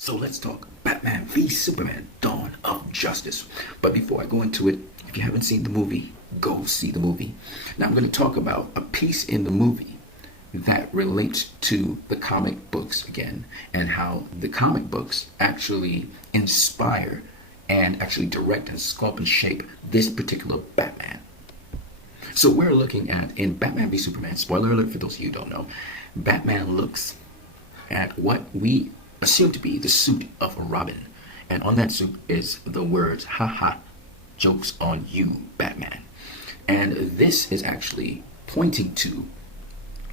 So let's talk Batman v Superman: Dawn of Justice. But before I go into it, if you haven't seen the movie, go see the movie. Now I'm going to talk about a piece in the movie that relates to the comic books again, and how the comic books actually inspire and actually direct and sculpt and shape this particular Batman. So we're looking at, in Batman v Superman, spoiler alert for those of you who don't know, Batman looks at what we assume to be the suit of a Robin. And on that suit is the words, haha, joke's on you, Batman. And this is actually pointing to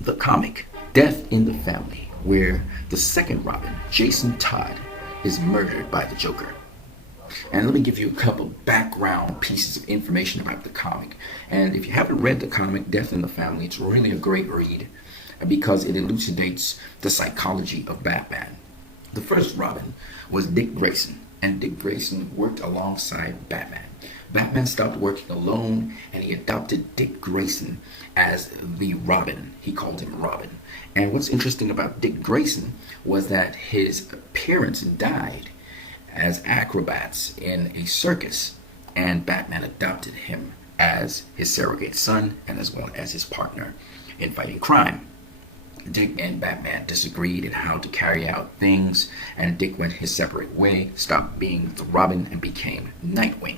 the comic Death in the Family, where the second Robin, Jason Todd, is murdered by the Joker. And let me give you a couple background pieces of information about the comic. And if you haven't read the comic Death in the Family, it's really a great read because it elucidates the psychology of Batman. The first Robin was Dick Grayson, and Dick Grayson worked alongside Batman. Batman stopped working alone, and he adopted Dick Grayson as the Robin. He called him Robin. And what's interesting about Dick Grayson was that his parents died as acrobats in a circus, and Batman adopted him as his surrogate son and as well as his partner in fighting crime. Dick and Batman disagreed in how to carry out things, and Dick went his separate way, stopped being the Robin, and became Nightwing.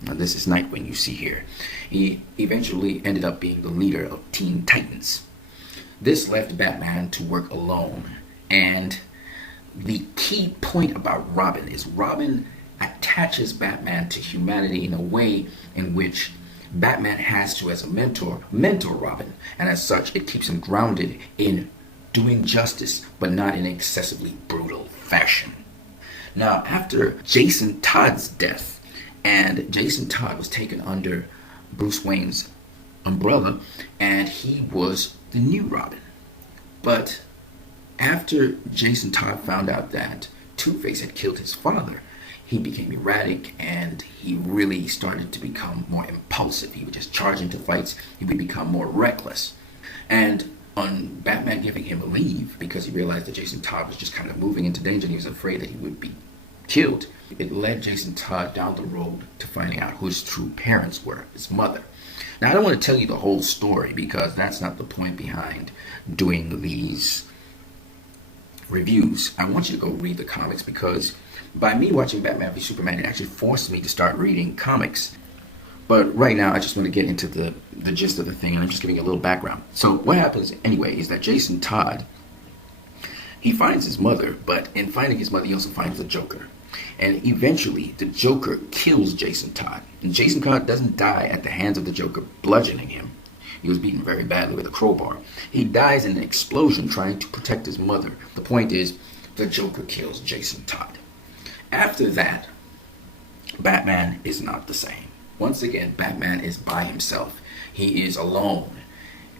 Now this is Nightwing you see here. He eventually ended up being the leader of Teen Titans. This left Batman to work alone, and the key point about Robin is Robin attaches Batman to humanity in a way in which Batman has to, as a mentor Robin, and as such it keeps him grounded in doing justice, but not in excessively brutal fashion. Now, after Jason Todd's death, and Jason Todd was taken under Bruce Wayne's umbrella, and he was the new Robin. But after Jason Todd found out that Two-Face had killed his father, he became erratic, and he really started to become more impulsive. He would just charge into fights. He would become more reckless. And on Batman giving him a leave, because he realized that Jason Todd was just kind of moving into danger and he was afraid that he would be killed, it led Jason Todd down the road to finding out who his true parents were, his mother. Now, I don't want to tell you the whole story because that's not the point behind doing these reviews. I want you to go read the comics, because by me watching Batman v Superman, it actually forced me to start reading comics. But right now, I just want to get into the gist of the thing, and I'm just giving you a little background. So what happens anyway is that Jason Todd, he finds his mother, but in finding his mother, he also finds the Joker. And eventually, the Joker kills Jason Todd. And Jason Todd doesn't die at the hands of the Joker bludgeoning him. He was beaten very badly with a crowbar. He dies in an explosion trying to protect his mother. The point is, the Joker kills Jason Todd. After that, Batman is not the same. Once again, Batman is by himself. He is alone.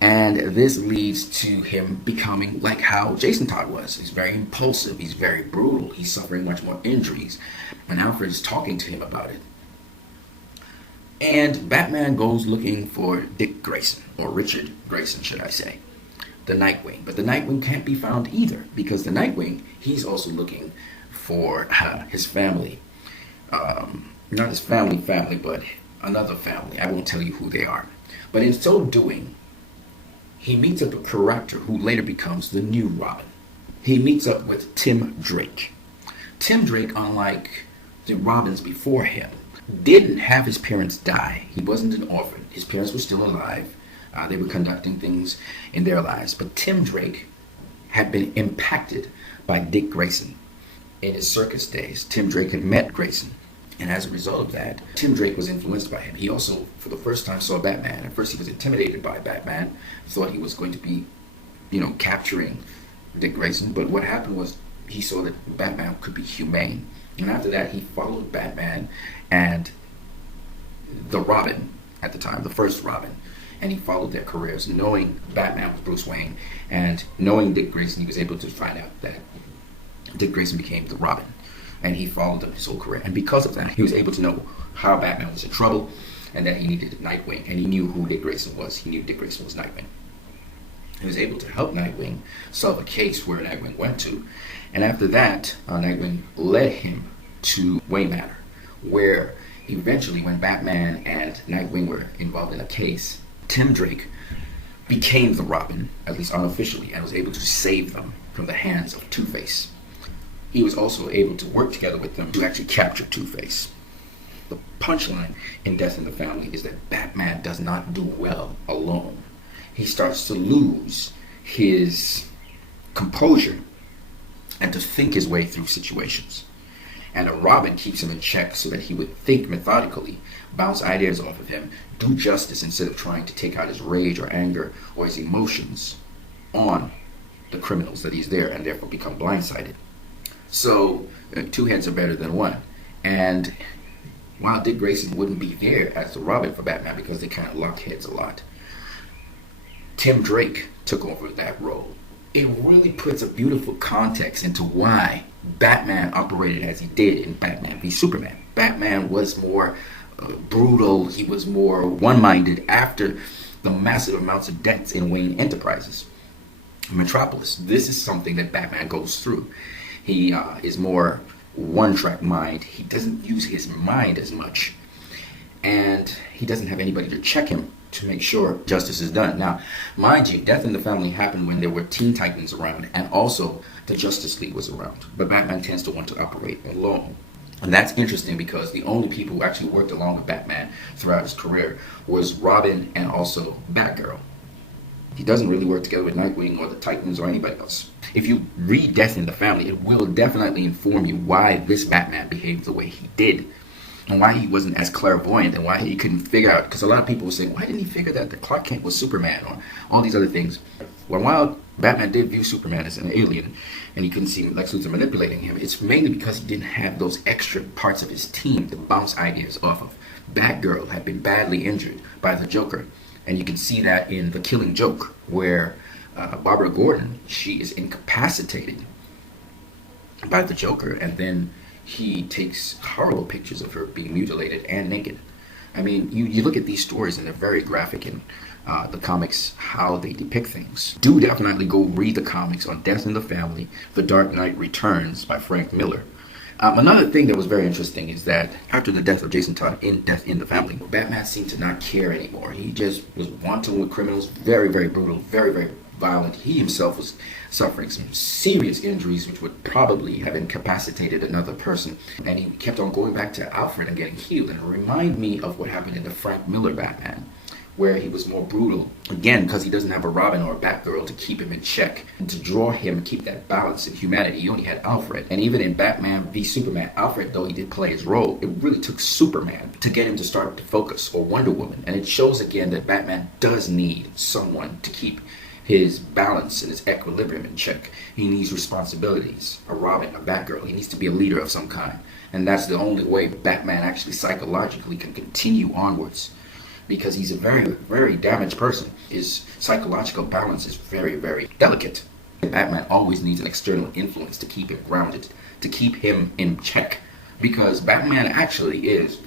And this leads to him becoming like how Jason Todd was. He's very impulsive. He's very brutal. He's suffering much more injuries. And Alfred is talking to him about it. And Batman goes looking for Dick Grayson, or Richard Grayson, should I say, the Nightwing. But the Nightwing can't be found either, because the Nightwing, he's also looking for his family. Not his family, but another family. I won't tell you who they are. But in so doing, he meets up with a character who later becomes the new Robin. He meets up with Tim Drake. Tim Drake, unlike the Robins before him, didn't have his parents die. He wasn't an orphan. His parents were still alive. They were conducting things in their lives. But Tim Drake had been impacted by Dick Grayson. In his circus days, Tim Drake had met Grayson. And as a result of that, Tim Drake was influenced by him. He also, for the first time, saw Batman. At first, he was intimidated by Batman. Thought he was going to be, capturing Dick Grayson. But what happened was he saw that Batman could be humane. And after that, he followed Batman and the Robin at the time, the first Robin. And he followed their careers, knowing Batman was Bruce Wayne, and knowing Dick Grayson, he was able to find out that Dick Grayson became the Robin. And he followed him his whole career. And because of that, he was able to know how Batman was in trouble and that he needed Nightwing. And he knew who Dick Grayson was. He knew Dick Grayson was Nightwing. He was able to help Nightwing solve a case where Nightwing went to. And after that, Nightwing led him to Wayne Manor, where eventually, when Batman and Nightwing were involved in a case, Tim Drake became the Robin, at least unofficially, and was able to save them from the hands of Two-Face. He was also able to work together with them to actually capture Two-Face. The punchline in Death in the Family is that Batman does not do well alone. He starts to lose his composure and to think his way through situations. And a Robin keeps him in check so that he would think methodically, bounce ideas off of him, do justice instead of trying to take out his rage or anger or his emotions on the criminals that he's there, and therefore become blindsided. So two heads are better than one. And while Dick Grayson wouldn't be there as the Robin for Batman because they kind of locked heads a lot, Tim Drake took over that role. It really puts a beautiful context into why Batman operated as he did in Batman v Superman. Batman was more brutal, he was more one-minded after the massive amounts of debts in Wayne Enterprises. Metropolis, this is something that Batman goes through. He is more one-track mind. He doesn't use his mind as much. And he doesn't have anybody to check him to make sure justice is done. Now, mind you, Death in the Family happened when there were Teen Titans around and also the Justice League was around. But Batman tends to want to operate alone. And that's interesting because the only people who actually worked along with Batman throughout his career was Robin and also Batgirl. He doesn't really work together with Nightwing or the Titans or anybody else. If you read Death in the Family, it will definitely inform you why this Batman behaved the way he did. And why he wasn't as clairvoyant and why he couldn't figure out, because a lot of people were saying, why didn't he figure that the Clark Kent was Superman or all these other things? Well, while Batman did view Superman as an alien and he couldn't see Lex Luthor manipulating him, it's mainly because he didn't have those extra parts of his team to bounce ideas off of. Batgirl had been badly injured by the Joker, and you can see that in The Killing Joke, where Barbara Gordon, she is incapacitated by the Joker, and then he takes horrible pictures of her being mutilated and naked. I mean, you look at these stories and they're very graphic in the comics, how they depict things. Do definitely go read the comics on Death in the Family, The Dark Knight Returns by Frank Miller. Another thing that was very interesting is that after the death of Jason Todd in Death in the Family, Batman seemed to not care anymore. He just was wanton with criminals, very, very brutal, very, very violent. He himself was suffering some serious injuries which would probably have incapacitated another person. And he kept on going back to Alfred and getting healed. And it reminded me of what happened in the Frank Miller Batman, where he was more brutal. Again, because he doesn't have a Robin or a Batgirl to keep him in check and to draw him and keep that balance in humanity. He only had Alfred. And even in Batman v Superman, Alfred, though he did play his role, it really took Superman to get him to start to focus, or Wonder Woman. And it shows again that Batman does need someone to keep his balance and his equilibrium in check. He needs responsibilities, a Robin, a Batgirl. He needs to be a leader of some kind. And that's the only way Batman actually psychologically can continue onwards, because he's a very, very damaged person. His psychological balance is very, very delicate. Batman always needs an external influence to keep him grounded, to keep him in check, because Batman actually is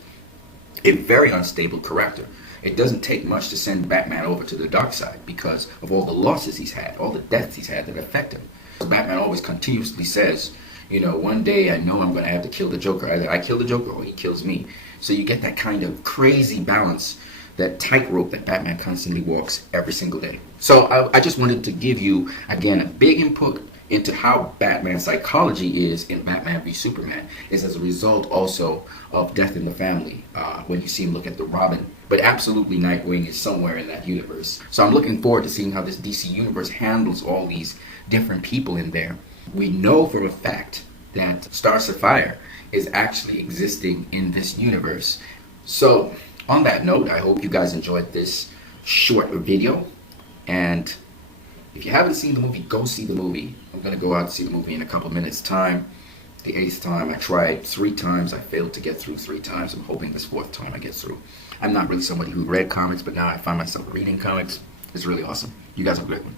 a very unstable character. It doesn't take much to send Batman over to the dark side because of all the losses he's had, all the deaths he's had that affect him. Batman always continuously says, you know, one day I know I'm going to have to kill the Joker. Either I kill the Joker or he kills me. So you get that kind of crazy balance, that tightrope that Batman constantly walks every single day. So I just wanted to give you, again, a big input into how Batman's psychology is in Batman v Superman is as a result also of Death in the Family, when you see him look at the Robin. But absolutely Nightwing is somewhere in that universe. So I'm looking forward to seeing how this DC universe handles all these different people in there. We know for a fact that Star Sapphire is actually existing in this universe. So on that note, I hope you guys enjoyed this short video. And if you haven't seen the movie, go see the movie. I'm going to go out and see the movie in a couple minutes' time. The 8th time, I tried 3 times. I failed to get through 3 times. I'm hoping this 4th time I get through. I'm not really somebody who read comics, but now I find myself reading comics. It's really awesome. You guys have a great one.